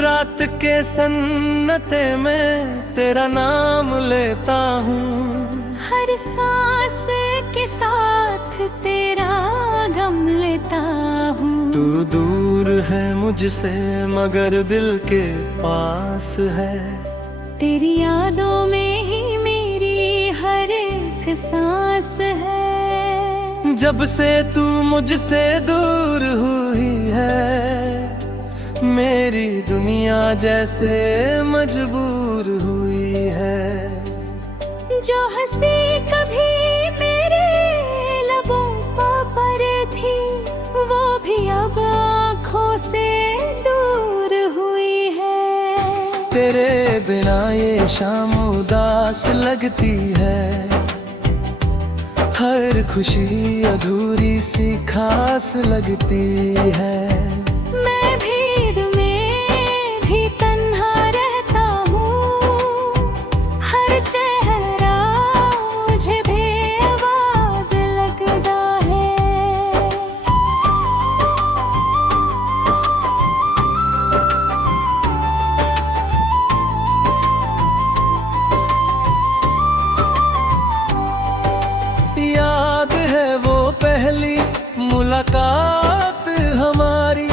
रात के सन्नते में तेरा नाम लेता हूँ, हर सांस के साथ तेरा गम लेता हूँ। तू दूर है मुझसे मगर दिल के पास है, तेरी यादों में ही मेरी हर एक सांस है। जब से तू मुझसे दूर हुई है, मेरी दुनिया जैसे मजबूर हुई है। जो हंसी कभी मेरे लबों पर थी, वो भी अब आँखों से दूर हुई है। तेरे बिना ये शाम उदास लगती है, हर खुशी अधूरी सी खास लगती है। मैं भीड़ में भी तन्हा रहता हूँ, हर चेहरा मुझे बेआवाज लगता है। याद है वो पहली मुलाकात हमारी,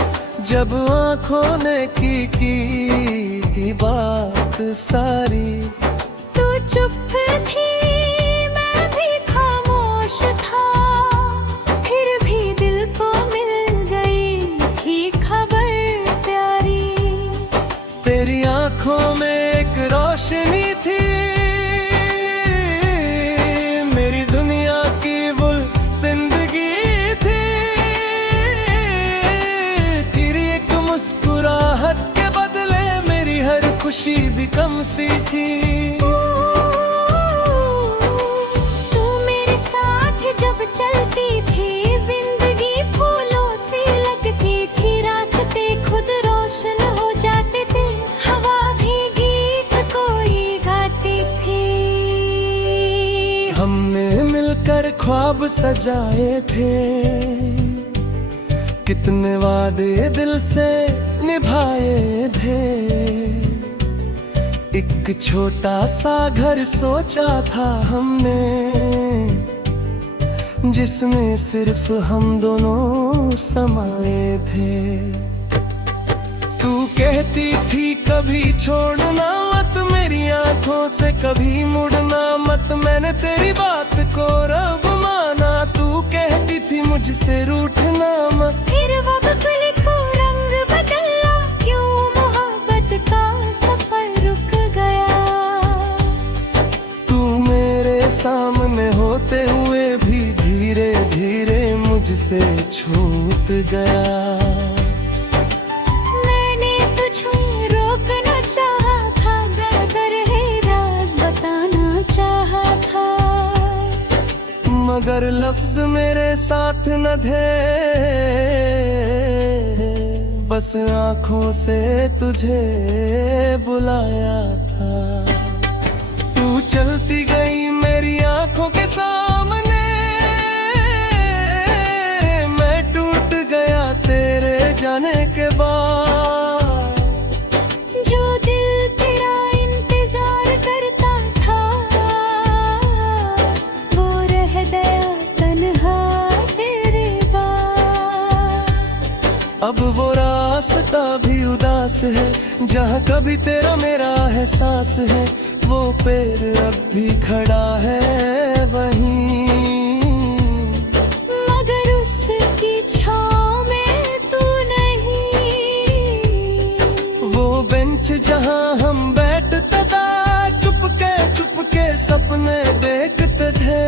जब आँखों ने की थी बात सारी। तू चुप थी, मैं भी खामोश था, फिर भी दिल को मिल गई थी खबर प्यारी। तेरी आँखों में एक रोशनी थी, मेरी दुनिया की वो जिंदगी थी। तेरी एक मुस्कुराहट के बदले मेरी हर खुशी भी कम सी थी। तू मेरे साथ जब चलती थी, जिंदगी फूलों सी लगती थी। रास्ते खुद रोशन हो जाते थे, हवा भी गीत कोई गाती थी। हमने मिलकर ख्वाब सजाए थे, कितने वादे दिल से निभाए थे। एक छोटा सा घर सोचा था हमने, जिसमें सिर्फ हम दोनों समाए थे। तू कहती थी कभी छोड़ना मत, मेरी आंखों से कभी मुड़ना मत। मैंने तेरी बात को रब माना, तू कहती थी मुझसे रूठना मत। फिर वक्त को रंग बदला, क्यों मोहब्बत का सफर रुक गया। तू मेरे सामने होते हुए भी धीरे धीरे मुझसे छूट गया। मैंने तुझे रोकना चाहा था, दर है राज बताना चाहा था, मगर लफ्ज मेरे साथ न थे, बस आँखों से तुझे बुलाया था। तू चलती गई मेरी आँखों के सामने, मैं टूट गया तेरे जाने के बाद। जो दिल तेरा इंतजार करता था, वो रह गया तन्हा तेरे बाद। अब वो रास्ता भी उदास है, जहाँ कभी तेरा मेरा एहसास है। वो पेड़ अब भी खड़ा है वहीं, मगर उसकी छाँव में तू नहीं। वो बेंच जहाँ हम बैठते था, चुपके सपने देखते थे।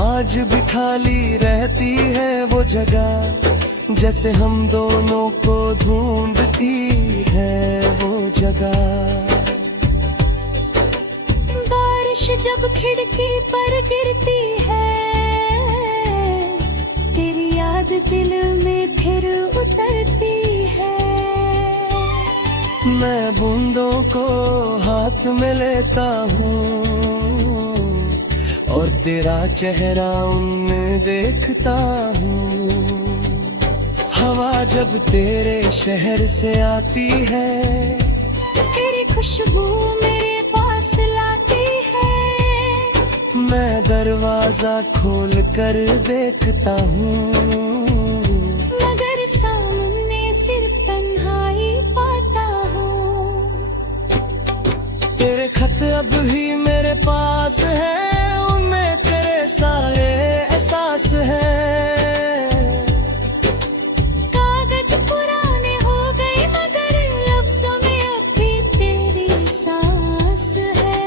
आज भी खाली रहती है वो जगह, जैसे हम दोनों को ढूंढती है वो जगह। बारिश जब खिड़की पर गिरती है, तेरी याद दिल में फिर उतरती है। मैं बूंदों को हाथ में लेता हूँ, और तेरा चेहरा उनमें देखता हूँ। हवा जब तेरे शहर से आती है, तेरी खुशबू मेरे पास लाती है। मैं दरवाजा खोल कर देखता हूँ, मगर सामने सिर्फ तन्हाई पाता हूँ। तेरे खत अब भी मेरे पास है, उनमें तेरे सारे एहसास है। कागज पुराने हो गए मगर लफ्जों में अब भी तेरी सांस है।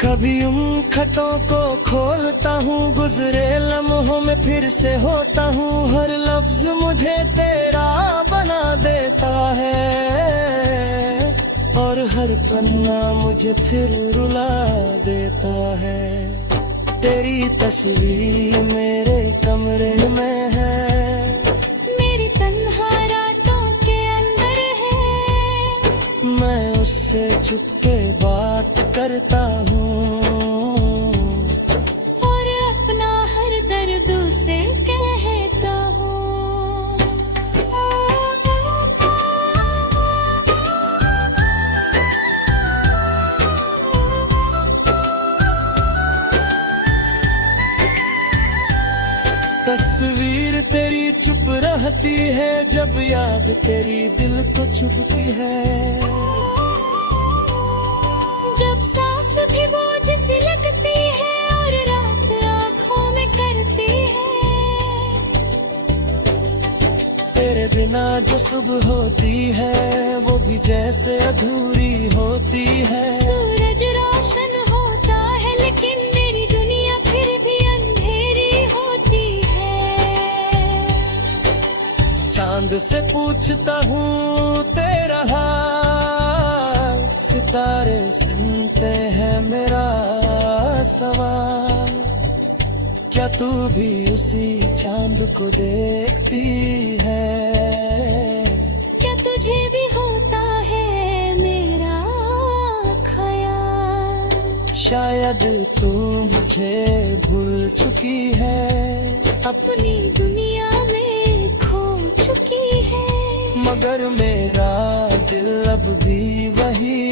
कभी उन खतों को खोलता हूँ, गुजरे लम्हों में फिर से होता हूँ। हर लफ्ज मुझे तेरा बना देता है, और हर पन्ना मुझे फिर रुला देता है। तेरी तस्वीर मेरे कमरे में है, मेरी तन्हा रातों के अंदर है। मैं उससे चुपके बात करता हूँ, और अपना हर दर्द उसे कहता हूँ। तस्वीर तेरी चुप रहती है, जब याद तेरी दिल को चुभती है। जब सांस भी बोझ सी लगती है और रात आँखों में करती है। तेरे बिना जो सुबह होती है, वो भी जैसे अधूरी होती है। सूरज रोशन होता है लेकिन मेरी दुनिया फिर भी अंधेरी होती है। चांद से पूछता हूँ तेरा हाल, सितारे सुनते हैं मेरा सवाल। क्या तू भी उसी चांद को देखती है? क्या तुझे भी होता है मेरा ख्याल? शायद तू मुझे भूल चुकी है, अपनी दुनिया में खो चुकी है। मगर मेरा दिल अब भी वही